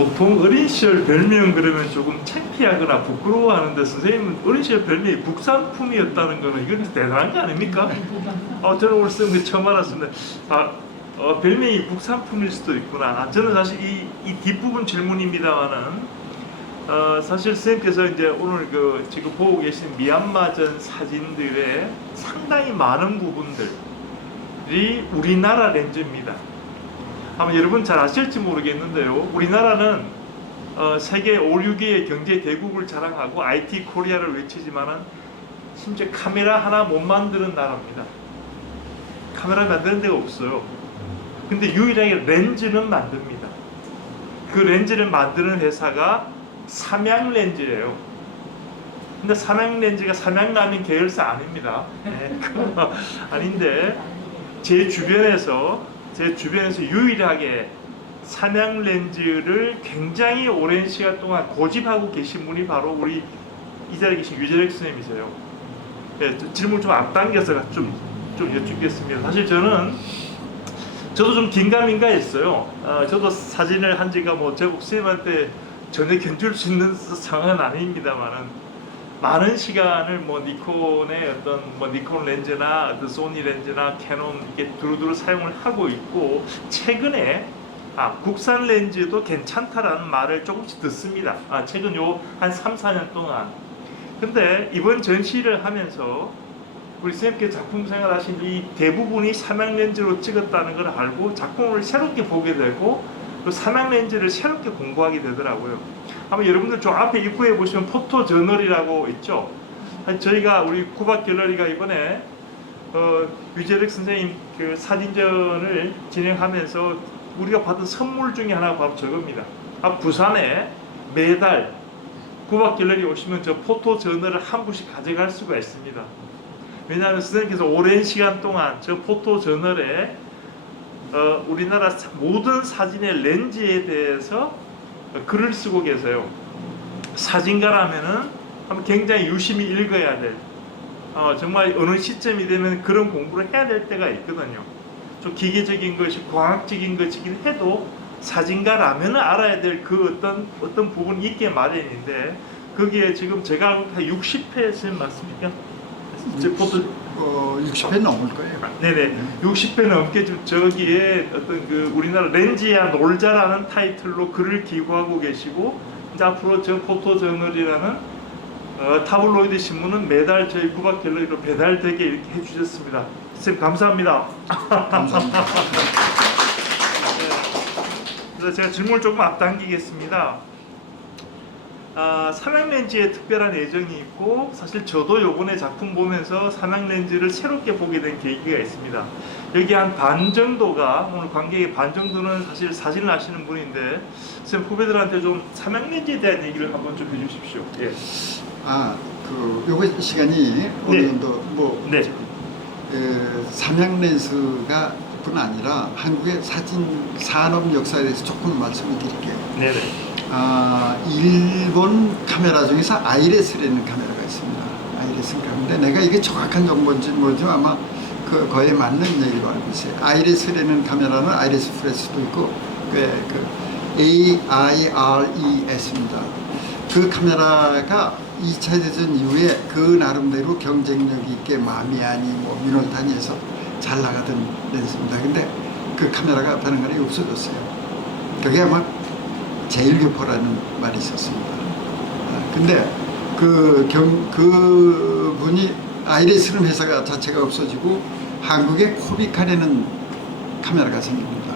보통 어린 시절 별명 그러면 조금 창피하거나 부끄러워하는데 선생님은 어린 시절 별명이 국산품이었다는 거는 이건 대단한 거 아닙니까? 저는 오늘 쓴 거 처음 알았습니다. 별명이 국산품일 수도 있구나. 저는 사실 이 뒷부분 질문입니다만은 사실 선생님께서 이제 오늘 지금 보고 계신 미얀마전 사진들의 상당히 많은 부분들이 우리나라 렌즈입니다. 아마 여러분 잘 아실지 모르겠는데요. 우리나라는 세계 5, 6위의 경제 대국을 자랑하고 IT 코리아를 외치지만은 심지어 카메라 하나 못 만드는 나라입니다. 카메라 만드는 데가 없어요. 근데 유일하게 렌즈는 만듭니다. 그 렌즈를 만드는 회사가 삼양렌즈예요. 근데 삼양렌즈가 삼양라면 계열사 아닙니다. 네, 아닌데 제 주변에서 유일하게 삼양렌즈를 굉장히 오랜 시간 동안 고집하고 계신 분이 바로 우리 이 자리에 계신 유재석 선생님이세요. 네, 질문 좀 앞당겨서 좀 여쭙겠습니다. 사실 저도 좀 긴가민가했어요. 저도 사진을 한 지가 제국 선생님한테 전혀 견줄 수 있는 상황은 아닙니다만은 많은 시간을 니콘의 니콘 렌즈나 소니 렌즈나 캐논 이렇게 두루두루 사용을 하고 있고 최근에 국산 렌즈도 괜찮다라는 말을 조금씩 듣습니다. 최근 한 3, 4년 동안. 근데 이번 전시를 하면서 우리 선생님께 작품 생활하신 이 대부분이 삼양 렌즈로 찍었다는 걸 알고 작품을 새롭게 보게 되고 그 삼양 렌즈를 새롭게 공부하게 되더라고요. 아마 여러분들 저 앞에 입구에 보시면 포토 저널이라고 있죠. 저희가 우리 구박 갤러리가 이번에 유재석 선생님 그 사진전을 진행하면서 우리가 받은 선물 중에 하나가 바로 저겁니다. 부산에 매달 구박 갤러리 오시면 저 포토 저널을 한 부씩 가져갈 수가 있습니다. 왜냐하면 선생님께서 오랜 시간 동안 저 포토 저널에 우리나라 모든 사진의 렌즈에 대해서 글을 쓰고 계세요. 사진가라면은 굉장히 유심히 읽어야 될, 정말 어느 시점이 되면 그런 공부를 해야 될 때가 있거든요. 좀 기계적인 것이 과학적인 것이긴 해도 사진가라면은 알아야 될 그 어떤 부분이 있게 마련인데 거기에 지금 제가 알고 한 60회 맞습니까? 보통 60회 넘을 거예요. 네네, 60회 넘게 저기에 우리나라 렌즈야 놀자라는 타이틀로 글을 기고하고 계시고 이제 앞으로 저 포토 저널이라는 타블로이드 신문은 매달 저희 구박 갤러리로 배달되게 이렇게 해주셨습니다. 선생님 감사합니다. 감사합니다. 네, 그래서 제가 질문을 조금 앞당기겠습니다. 삼양렌즈에 특별한 애정이 있고 사실 저도 요번에 작품 보면서 삼양렌즈를 새롭게 보게 된 계기가 있습니다. 여기 한 반 정도가 오늘 관객의 반 정도는 사실 사진을 아시는 분인데 선생님 후배들한테 좀 삼양렌즈에 대한 얘기를 한번 좀 해주십시오. 예. 요거 시간이 어느 정도 삼양렌즈가 뿐 아니라 한국의 사진 산업 역사에 대해서 조금 말씀을 드릴게요. 네네. 일본 카메라 중에서 아이레스라는 카메라가 있습니다. 아이레스 카메라인데 내가 이게 정확한 정보인지 뭐죠? 아마 거의 맞는 얘기로 알고 있어요. 아이레스라는 카메라는 아이레스 프레스도 있고 AIRES입니다. 그 카메라가 2차 대전 이후에 그 나름대로 경쟁력 있게 마미아니 미노타니에서 잘 나가던 렌즈입니다. 근데 그 카메라가 다른 거리 없어졌어요. 그게 아마 제일교포라는 말이 있었습니다. 근데 그 분이 아이레스는 회사가 자체가 없어지고 한국에 코비카라는 카메라가 생깁니다.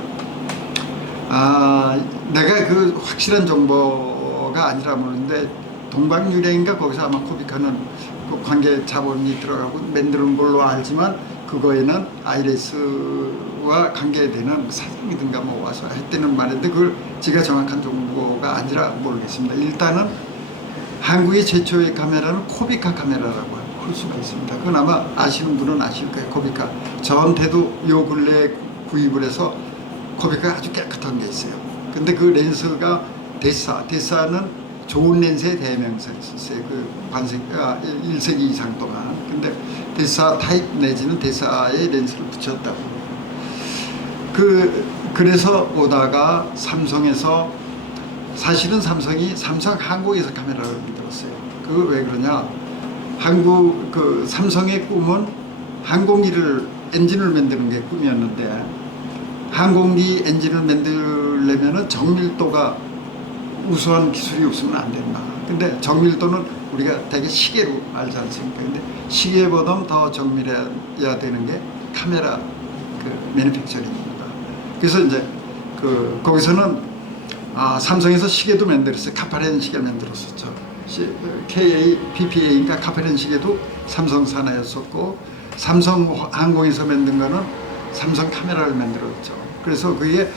내가 그 확실한 정보가 아니라 모르는데 동방유래인가 거기서 아마 코비카는 그 관계 자본이 들어가고 만드는 걸로 알지만 그거에는 아이레스와 관계되는 사장이든가 와서 했다는 말인데 그걸 제가 정확한 정보가 아니라 모르겠습니다. 일단은 한국의 최초의 카메라는 코비카 카메라라고 할 수가 있습니다. 그건 아마 아시는 분은 아실 거예요. 코비카 저한테도 요 근래에 구입을 해서 코비카가 아주 깨끗한 게 있어요. 근데 그 렌스가 데사는 좋은 렌즈의 대명사였어요. 그 반세기가 1세기 이상 동안. 근데 데사 타입 내지는 데사의 렌즈를 붙였다고. 그래서 오다가 삼성에서 사실은 삼성이 삼성 항공에서 카메라를 만들었어요. 그거 왜 그러냐? 한국 그 삼성의 꿈은 항공기를 엔진을 만드는 게 꿈이었는데 항공기 엔진을 만들려면은 정밀도가 우수한 기술이 없으면 안 된다. 근데 정밀도는 우리가 되게 시계로 알지 않습니까? 근데 시계보다 더 정밀해야 되는 게 카메라 그 매니팩처링입니다. 그래서 이제 그 거기서는 삼성에서 시계도 만들었어요. 카파렌 시계를 만들었었죠. KA, PPA니까 카파렌 시계도 삼성 산하였었고 삼성 항공에서 만든 거는 삼성 카메라를 만들었죠. 그래서 그게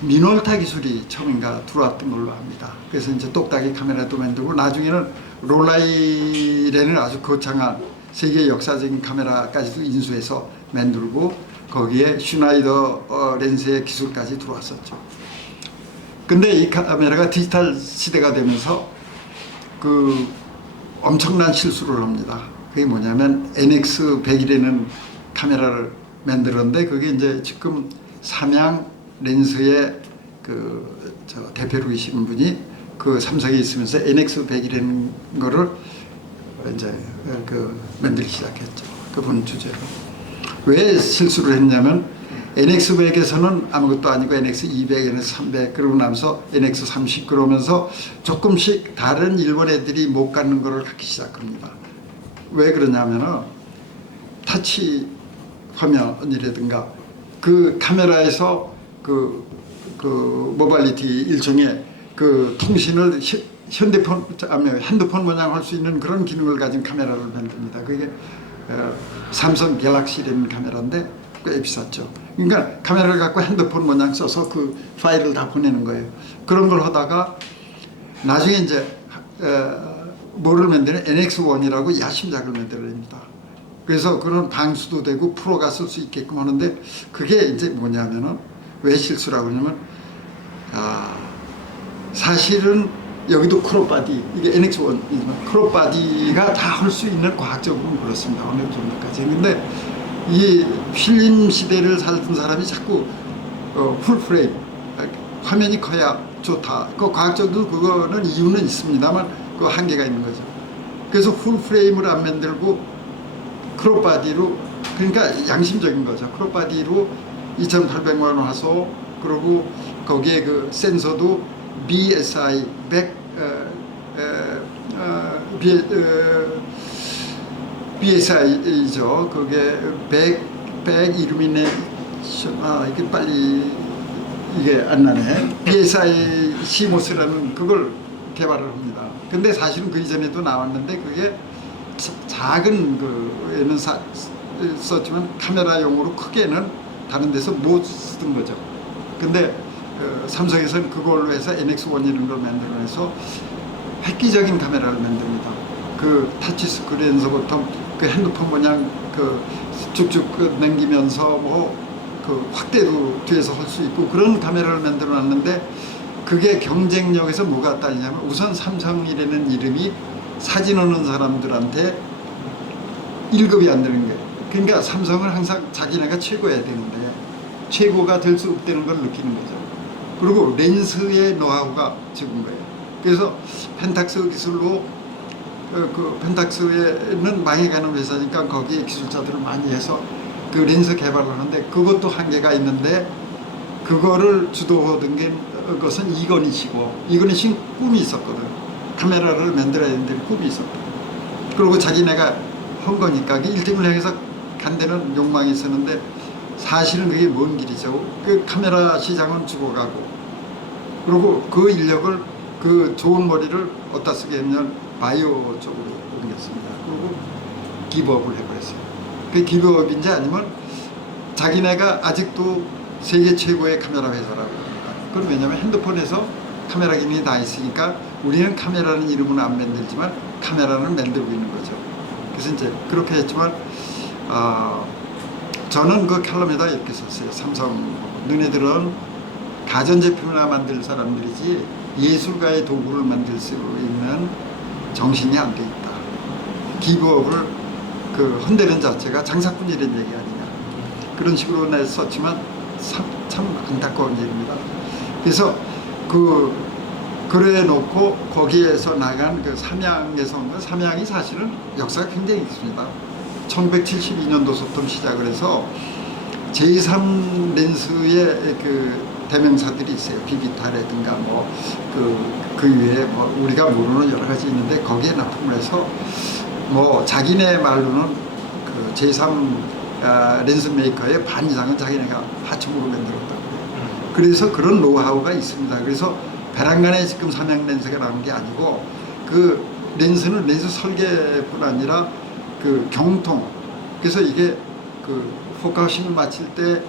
미놀타 기술이 처음인가 들어왔던 걸로 압니다. 그래서 이제 똑딱이 카메라도 만들고 나중에는 롤라이렌을 아주 거창한 세계 역사적인 카메라까지도 인수해서 만들고 거기에 슈나이더 렌즈의 기술까지 들어왔었죠. 근데 이 카메라가 디지털 시대가 되면서 그 엄청난 실수를 합니다. 그게 뭐냐면 NX100이라는 카메라를 만들었는데 그게 이제 지금 삼양 렌즈의 저 대표로이신 분이 그 삼성에 있으면서 NX100이라는 거를 이제 만들기 시작했죠. 그분 주제로. 왜 실수를 했냐면 NX100에서는 아무것도 아니고 NX200, NX300 그러고 나면서 NX30 그러면서 조금씩 다른 일본 애들이 못 갖는 거를 갖기 시작합니다. 왜 그러냐면은 타치 화면이라든가 그 카메라에서 그 모빌리티 일종의 그 통신을 핸드폰 모양 할 수 있는 그런 기능을 가진 카메라를 만듭니다. 그게 삼성 갤럭시라는 카메라인데 꽤 비쌌죠. 그러니까 카메라를 갖고 핸드폰 모양 써서 그 파일을 다 보내는 거예요. 그런 걸 하다가 나중에 이제 뭐를 만드는 NX1이라고 야심작을 만들어냅니다. 그래서 그런 방수도 되고 프로가 쓸 수 있게끔 하는데 그게 이제 뭐냐면은 왜 실수라고 하냐면 사실은 여기도 크롭바디 이게 NX1이지만 크롭바디가 다 할 수 있는 과학적으로는 그렇습니다. 어느 정도까지. 근데 이 필름 시대를 살던 사람이 자꾸 풀프레임 화면이 커야 좋다. 그 과학적으로 그거는 이유는 있습니다만 그 한계가 있는 거죠. 그래서 풀프레임을 안 만들고 크롭바디로 그러니까 양심적인 거죠. 크롭바디로 2,800만 원 화소 그리고 거기에 그 센서도 BSI 100 BSI죠. 그게 100 이루미네이션 이게 빨리 이게 안 나네. BSI 시모스라는 그걸 개발을 합니다. 근데 사실은 그 이전에도 나왔는데 그게 작은 그에는 썼지만 카메라용으로 크게는 다른 데서 못 쓰던 거죠. 근데 삼성에서는 그걸로 해서 NX1이라는 걸 만들어내서 획기적인 카메라를 만듭니다. 그 타치 스크린에서부터 그 핸드폰 모양 그 쭉쭉 당기면서 뭐 그 확대도 뒤에서 할 수 있고 그런 카메라를 만들어 놨는데 그게 경쟁력에서 뭐가 따지냐면 우선 삼성이라는 이름이 사진 오는 사람들한테 1급이 안 되는 게 그러니까 삼성은 항상 자기네가 최고여야 되는데 최고가 될 수 없다는 걸 느끼는 거죠. 그리고 렌즈의 노하우가 적은 거예요. 그래서 펜탁스 기술로 그 펜탁스에는 망해가는 회사니까 거기에 기술자들을 많이 해서 그 렌즈 개발을 하는데 그것도 한계가 있는데 그거를 주도하던 것은 이건희씨고 이건희씨는 꿈이 있었거든. 카메라를 만들어야 되는데 꿈이 있었거든. 그리고 자기네가 한 거니까 1등을 향해서 간 데는 욕망이 있었는데 사실은 그게 먼 길이죠. 그 카메라 시장은 죽어가고 그리고 그 인력을 그 좋은 머리를 어디다 쓰게 했냐면 바이오 쪽으로 옮겼습니다. 그리고 기브업을 해버렸어요. 그 기브업인지 아니면 자기네가 아직도 세계 최고의 카메라 회사라고 합니다. 그건 왜냐하면 핸드폰에서 카메라 기능이 다 있으니까 우리는 카메라는 이름은 안 만들지만 카메라는 만들고 있는 거죠. 그래서 이제 그렇게 했지만 저는 그 칼럼에다 이렇게 썼어요. 삼성 너네들은 가전제품이나 만들 사람들이지 예술가의 도구를 만들 수 있는 정신이 안 돼 있다. 기브업을 그 흔드는 자체가 장사꾼이라는 얘기 아니냐. 그런 식으로 내 썼지만 참 안타까운 일입니다. 그래서 그 그래 놓고 거기에서 나간 그 삼양에서 온 건 삼양이 사실은 역사가 굉장히 있습니다. 1972년도부터 시작을 해서 제3 렌스의 그 대명사들이 있어요. 비비타라든가 그 이외에 뭐 우리가 모르는 여러 가지 있는데 거기에 납품을 해서 뭐 자기네 말로는 그 제3 렌스 메이커의 반 이상은 자기네가 하청으로 만들었다고 해요. 그래서 그런 노하우가 있습니다. 그래서 베란간에 지금 삼양 렌스가 나온 게 아니고 그 렌스는 렌스 설계뿐 아니라 그 경통, 그래서 이게 그 포커싱을 마칠 때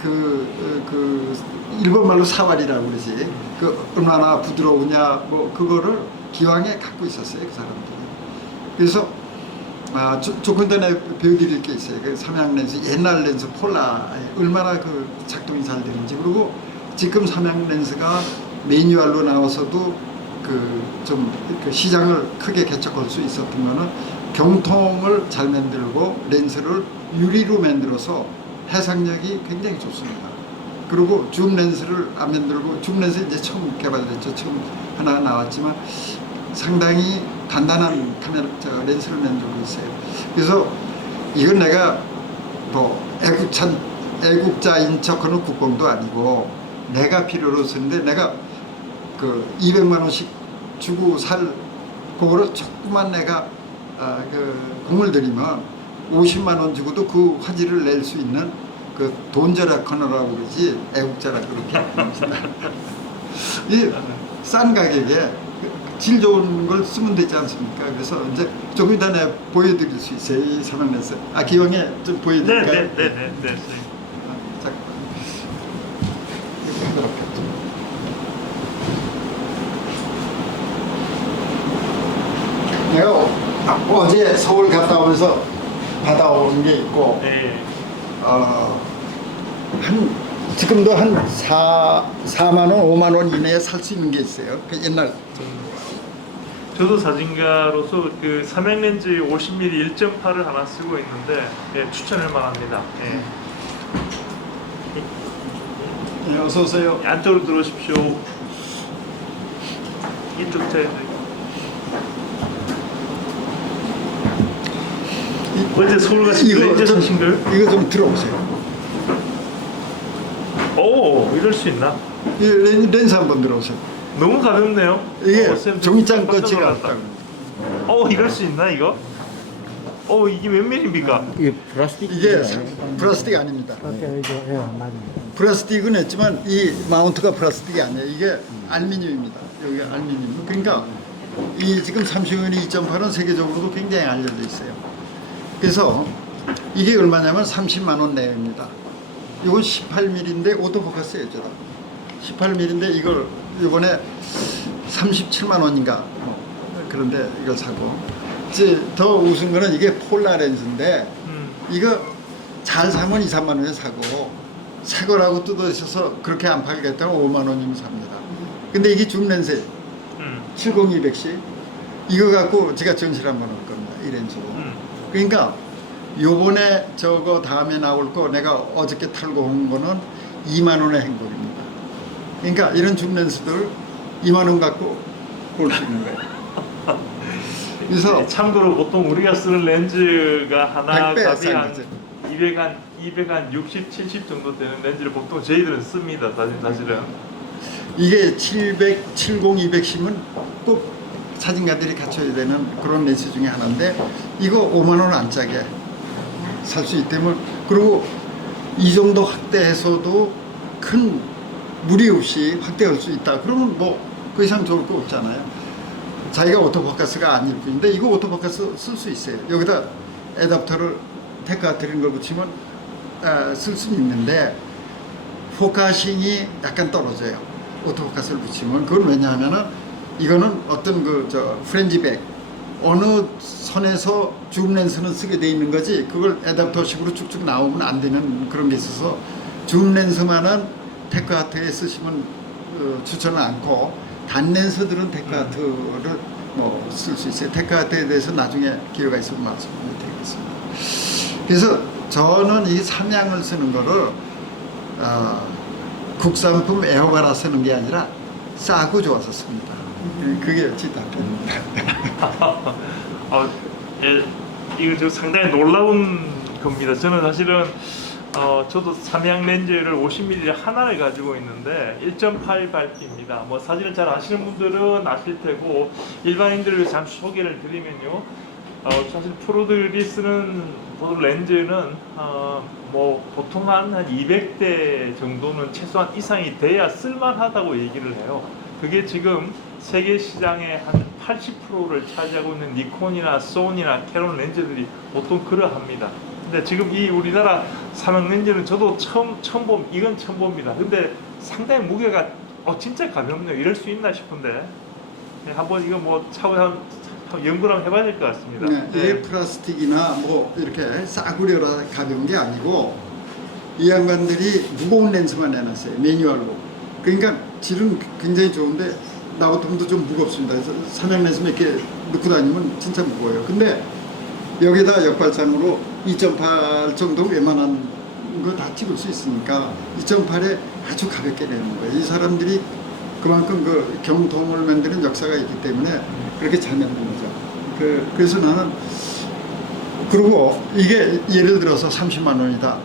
그 일본 말로 사활이라고 그러지, 그 얼마나 부드러우냐 뭐 그거를 기왕에 갖고 있었어요 그 사람들이. 그래서 조금 전에 배워드릴 게 있어요. 그 삼양 렌스, 옛날 렌스 폴라 얼마나 그 작동이 잘 되는지. 그리고 지금 삼양 렌스가 매뉴얼로 나와서도 그 시장을 크게 개척할 수 있었던 거는 경통을 잘 만들고 렌스를 유리로 만들어서 해상력이 굉장히 좋습니다. 그리고 줌 렌스를 안 만들고, 줌 렌스 이제 처음 개발됐죠. 처음 하나 나왔지만 상당히 단단한 렌스를 만들고 있어요. 그래서 이건 내가 뭐 애국자인 척하는 국뽕도 아니고 내가 필요로 쓰는데, 내가 그 200만 원씩 주고 살 그거를 조금만 내가 그 공을 들이면 50만 원 주고도 그 화질을 낼 수 있는 그 돈절약 커너라고 그러지, 애국자라 그렇게 합니다. 이 싼 가격에 질 좋은 걸 쓰면 되지 않습니까? 그래서 이제 조금 이따 내가 보여드릴 수 있어요. 이 삼양 렌스. 기왕에 좀 보여드릴까요? 네. 자, 내가 어제 서울 갔다 오면서 받아온 게 있고, 네. 지금도 한 4만 원, 5만 원 이내에 살 수 있는 게 있어요. 그 옛날. 저도 사진가로서 그 삼양 렌즈 50mm 1.8을 하나 쓰고 있는데, 예, 추천할 만합니다. 예. 네, 어서 오세요. 안쪽으로 들어오십시오. 이쪽 차에 어제 서울 가신 렌즈 사신 거요? 이거 좀 들어보세요. 오, 이럴 수 있나? 이 렌즈 한번 들어보세요. 너무 가볍네요. 이게 쌤, 종이장 깜짝 거치가 놀랐다. 없다고. 이럴 수 있나 이거? 이게 몇 밀입니까? 이게 플라스틱. 이게 플라스틱 아닙니다. 예, 맞아요. 플라스틱은 했지만 이 마운트가 플라스틱이 아니에요. 이게 알루미늄입니다. 여기 알루미늄. 그러니까 이 지금 30mm 2.8은 세계적으로도 굉장히 알려져 있어요. 그래서 이게 얼마냐면 30만 원 내외입니다. 이건 18mm인데 오토포커스예요, 저다. 18mm인데 이걸 이번에 37만 원인가 그런데 이걸 사고, 이제 더 웃은 거는 이게 폴라 렌즈인데 이거 잘 사면 2, 3만 원에 사고, 새 거라고 뜯어주셔서 그렇게 안 팔겠다면 5만 원이면 삽니다. 근데 이게 줌 렌즈 70200C 이거 갖고 제가 전시를 한번 할 겁니다, 이 렌즈로. 그러니까 요번에 저거 다음에 나올 거 내가 어저께 탈고 온 거는 2만 원의 행복입니다. 그러니까 이런 줌 렌즈들 2만 원 갖고 볼 수 있는 거예요. 그래서 참고로 보통 우리가 쓰는 렌즈가 하나 100배 값이 싼 한 거죠. 200한 60, 70 정도 되는 렌즈를 보통 저희들은 씁니다. 사실은. 이게 700, 70, 210은 꼭 사진가들이 갖춰야 되는 그런 렌즈 중에 하나인데, 이거 5만 원 안짝에 살 수 있기 때문에, 그리고 이 정도 확대해서도 큰 무리 없이 확대할 수 있다. 그러면 뭐 그 이상 좋을 거 없잖아요. 자기가 오토포커스가 아닐 뿐인데 이거 오토포커스 쓸 수 있어요. 여기다 애답터를 테크아 드린 걸 붙이면 쓸 수는 있는데 포커싱이 약간 떨어져요. 오토포커스를 붙이면. 그건 왜냐하면은 이거는 어떤 프렌지백 어느 선에서 줌 렌스는 쓰게 돼 있는 거지, 그걸 애답터식으로 쭉쭉 나오면 안 되는 그런 게 있어서 줌 렌스만은 테크아트에 쓰시면 추천을 않고, 단 렌스들은 테크아트를 뭐 쓸 수 있어요. 테크아트에 대해서 나중에 기회가 있으면 말씀을 드리겠습니다. 그래서 저는 이 삼양을 쓰는 거를 국산품 에어바라 쓰는 게 아니라 싸고 좋았었습니다. 그게 티탄. 예, 이거 저 상당히 놀라운 겁니다. 저는 사실은 저도 삼양 렌즈를 50mm 하나를 가지고 있는데 1.8 밝기입니다. 뭐 사진을 잘 아시는 분들은 아실 테고 일반인들을 잠시 소개를 드리면요. 사실 프로들이 쓰는 보도 렌즈는 뭐 보통 한 200대 정도는 최소한 이상이 돼야 쓸만하다고 얘기를 해요. 그게 지금 세계 시장의 한 80%를 차지하고 있는 니콘이나 소니나 캐논 렌즈들이 보통 그러합니다. 근데 지금 이 우리나라 삼양 렌즈는 저도 이건 처음 봅니다. 근데 상당히 무게가 진짜 가볍네요. 이럴 수 있나 싶은데 한번 이거 뭐 차후에 연구를 한번 해봐야 될 것 같습니다. 네, 이게 플라스틱이나 뭐 이렇게 싸구려라 가벼운 게 아니고 이 양반들이 무거운 렌즈만 내놨어요. 매뉴얼로. 그러니까 질은 굉장히 좋은데 나우통도 좀 무겁습니다. 그래서 삼양 렌즈만 이렇게 넣고 다니면 진짜 무거워요. 근데 여기다 역발상으로 2.8 정도 웬만한 거 다 찍을 수 있으니까 2.8에 아주 가볍게 내는 거예요. 이 사람들이 그만큼 그 경통을 만드는 역사가 있기 때문에 그렇게 잘 만든 거죠. 그래서 나는 그리고 이게 예를 들어서 30만 원이다.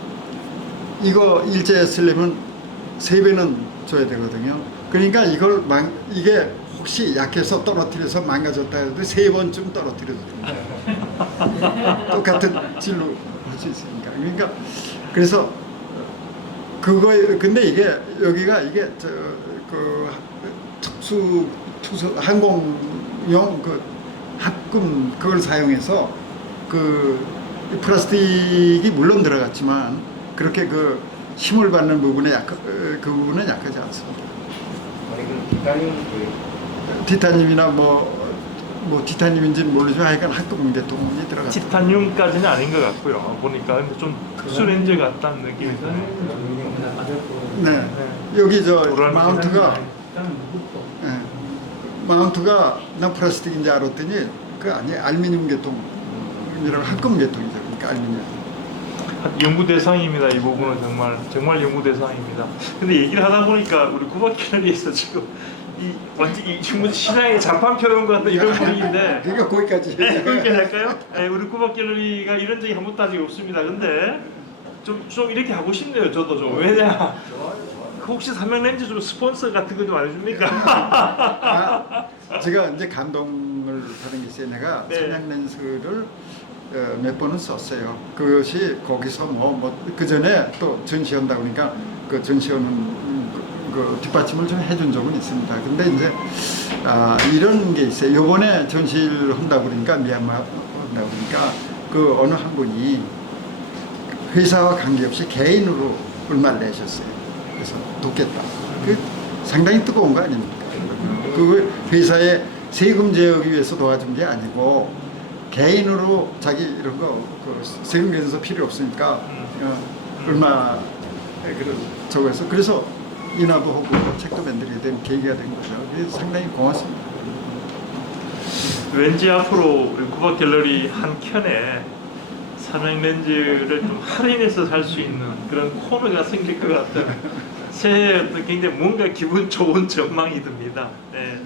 이거 일제 쓰려면 3배는 줘야 되거든요. 그러니까 이게 혹시 약해서 떨어뜨려서 망가졌다 해도 3번쯤 떨어뜨려도 됩니다. 똑같은 질로 할 수 있으니까. 그러니까 그래서 근데 이게 여기가 이게 특수 항공용 그 합금 그걸 사용해서 그 플라스틱이 물론 들어갔지만 그렇게 그 힘을 받는 부분에 그 부분은 약하지 않습니다. 티타늄이나 뭐 티타늄인지는 모르지만 하여간 합금 계통이 들어갔죠. 티타늄까지는 아닌 것 같고요. 보니까 근데 좀 특수 렌즈 같다는 느낌이 드네요. 네. 여기 저 마운트가 난 플라스틱인지 알았더니 그 아니에요. 알루미늄 계통이라고 합금 계통이죠. 그러니까 알루미늄. 연구 대상입니다. 이 부분은 정말 연구 대상입니다. 근데 얘기를 하다 보니까 우리 구박 갤러리에서 지금 완전히 시장에 자판 펴놓은 것 같은 이런 분위기인데. 그러니까 거기까지. 네, 그렇게 할까요? 네, 우리 구박 갤러리가 이런 적이 한 번도 아직 없습니다. 근데 좀 이렇게 하고 싶네요. 저도 좀. 왜냐? 혹시 삼양 렌즈 좀 스폰서 같은 거 좀 안 해줍니까? 제가 이제 감동을 받은 게 있어요. 내가 네. 삼양 렌즈를 몇 번은 썼어요. 그것이 거기서 그 전에 또 전시한다 그러니까 그 전시하는 그 뒷받침을 좀 해준 적은 있습니다. 근데 이제 이런 게 있어요. 요번에 전시를 한다고 그러니까 미얀마 한다고 그러니까 그 어느 한 분이 회사와 관계없이 개인으로 얼마를 내셨어요. 그래서 돕겠다. 그 상당히 뜨거운 거 아닙니까? 그 회사에 세금 제어하기 위해서 도와준 게 아니고 개인으로 자기 이런 거 세금 계산서 필요 없으니까 얼마 저거해서 그래서 인화도 하고 책도 만들게 된 계기가 된 거죠. 그래서 상당히 고맙습니다. 왠지 앞으로 우리 구박 갤러리 한 켠에 삼양 렌즈를 좀 할인해서 살 수 있는 그런 코너가 생길 것 같은 새해 어떤 굉장히 뭔가 기분 좋은 전망이 듭니다. 네.